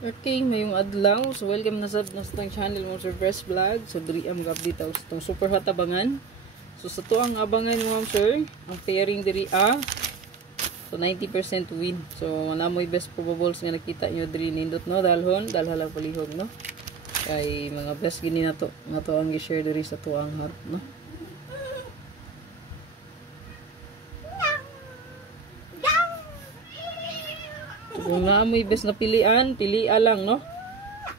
Okay, mayong adlaw. So welcome na sa channel mo Sir Fresh Vlog. So diri am update sa itong super hot abangan. So sa to ang abangan mo sir, ang pairing diri so 90% win. So namoy best probables nga nakita nyo diri nindot no dalhon, dalhalang palihog no. Kay mga best gini na to ang i-share diri sa to ang hot no. Kung naamoy best na pilian, pilia lang, no?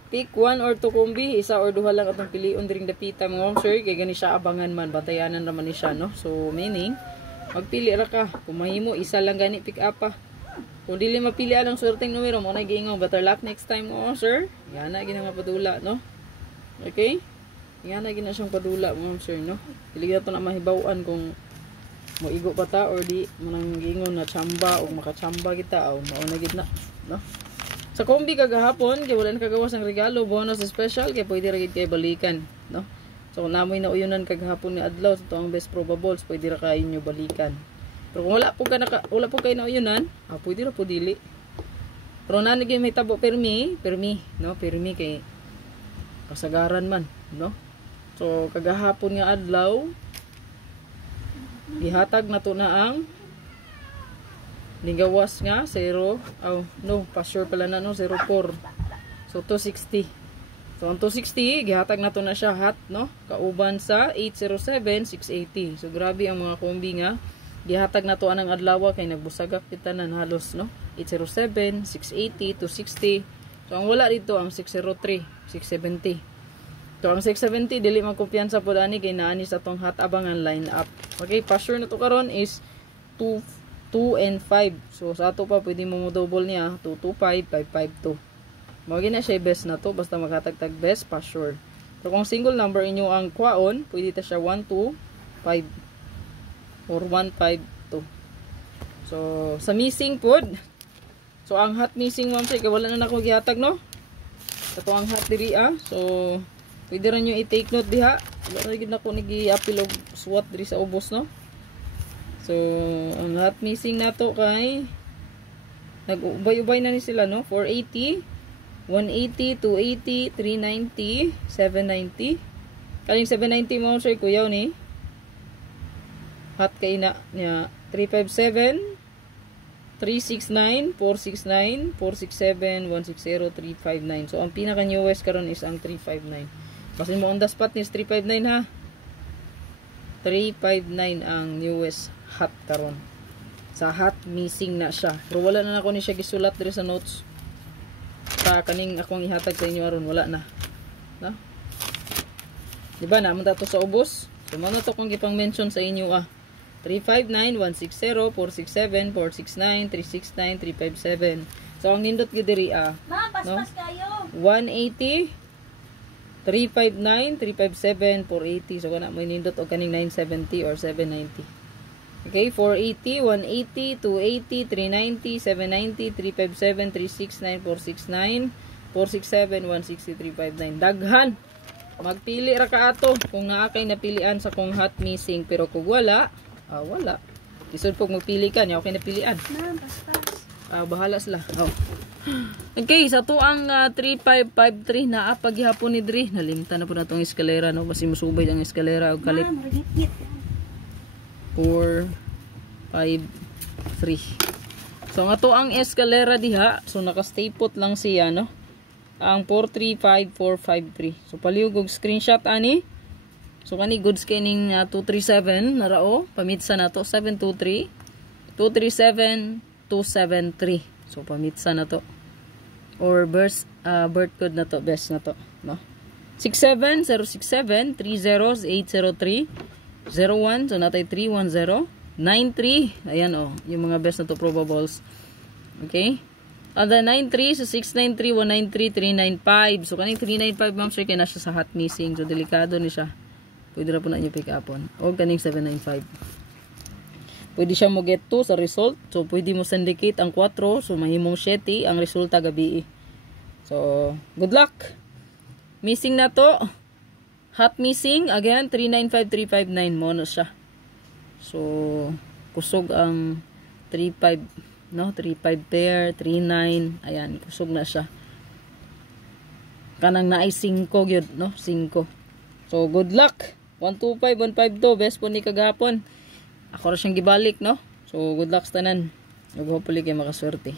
Pick 1 or 2 kombi, isa or duha lang atong pilion diring dapita mga sir, kay gani siya abangan man, batayanan naman ni siya, no? So, meaning, magpili ra ka. Kung mahimo, isa lang gani pick up pa. Kung dili mapili ang swerteng numero, mo na giingaw, better luck next time mga sir. Yan na, gina nga padula, no? Okay? Yan na, gina siyang padula mga sir, no? Pili na ito na mahibawaan kung moigo pa ta or di manang gingon na chamba o makachamba kita o mauna gid na no. Sa kombi kagahapon kay wala na kagawas ang regalo bonus special kay pwede ra gid kay balikan no. So namoy na uyunan kagahapon ni adlaw sa tuang best probables pwede ra kay inyo balikan. Pero kung wala po kay na uyunan pwede ra po dili. Pero na naging may tabo permi no, permi kay kasagaran man no. So kagahapon nga adlaw ihatag na to na ang ligawas nga 0 pasure pala na no 04 so 260 so ang 260 gihatag na to na siya hot no kauban sa 807 680 so grabe ang mga kombi nga gihatag na to anang adlaw kay nagbusagak kita na halos no 807 680 260 so ang wala dito ang 603 670 so, ang 670, dili man kumpiyansa po dani kay naani sa tong hot abangan line up. Okay, pa-sure na to karon is 2 and 5. So, sa ato pa, pwede mo double niya, 225, 552. Mawagi na siya best na to, basta maghatag-tag best, pa-sure. So, kung single number inyo ang kwaon, pwede ta siya 125 or 152. So, sa missing pod, so, ang hot missing ma'am say, wala na ako gihatag, no? Ito ang hot diri, So, pwede rin nyo i-take note diha. Wala rin ako nag-i-apil o SWAT diri sa ubos, no? So, ang hot missing na to kay nag-ubay-ubay na ni sila, no? 480, 180, 280, 390, 790. Kaling 790 mo, sir, kuyaw ni. Hot kay na niya. 357, 369, 469, 467, 160, 359. So, ang pinaka-newest karon is ang 359. Kasi mo on the spot is 359 ha. 359 ang newest hot karon. Sa hot missing na siya. Pero wala na ako ni siya gisulat diri sa notes. Sa kaning akong ihatag sa inyo aron wala na. No? Di ba na to sa ubos? So mo na to kung gipang mention sa inyo 359 160 467 469 369 357. So ang nindot gyud diri Ma, paspas kayo. 180 359, 357, 480. So, kana mo nindot o kaning 970 or 790. Okay, 480, 180, 280, 390, 790, 357, 369, 469, 467, 160, 359. Daghan. Magpili ra ka ato kung naa kay napilian sa kung hot missing. Pero kung wala, wala. Isod pag magpili ka, niya okay napilian. Ma, paspas. Bahala sila. Okay, sa to ang 3553 na paghihapon ni Dri. Nalimtan na po na itong eskalera, no? Kasi musubay ang eskalera. Kalit 453. So, nga to ang eskalera diha. So, naka-stay put lang siya, no? Ang 435453. So, palihog og screenshot, ani. So, kani goods kaning 237 narao. Pamitsa na to. 723. 237 273. So, pamitsa na to. Or birth code na to. Best na to. No? 67067 30803 01. So, natay 310 93. Ayan yung mga best na to probables. Okay? And then 93 so 693 193 395. So, kaning 395 ma'am sir kaya na siya sa hot missing. So, delikado ni siya. Pwede na po na nyo pick upon. O kaning 795. Pwede siya mo get 2 sa result. So, pwede mo syndicate ang 4. So, mahimong 7 ang resulta gabi. So, good luck. Missing na to. Hot missing. Again, 395359 mo na siya. So, kusog ang 35, no? 35 pair, 39. Ayan, kusog na siya. kanang naay 5 gyud no, 5. So good luck. 125 152 best po ni kagahapon. Ako ra siyang gibalik no. So good luck sa tanan. Ug hopefully kay makaswerte.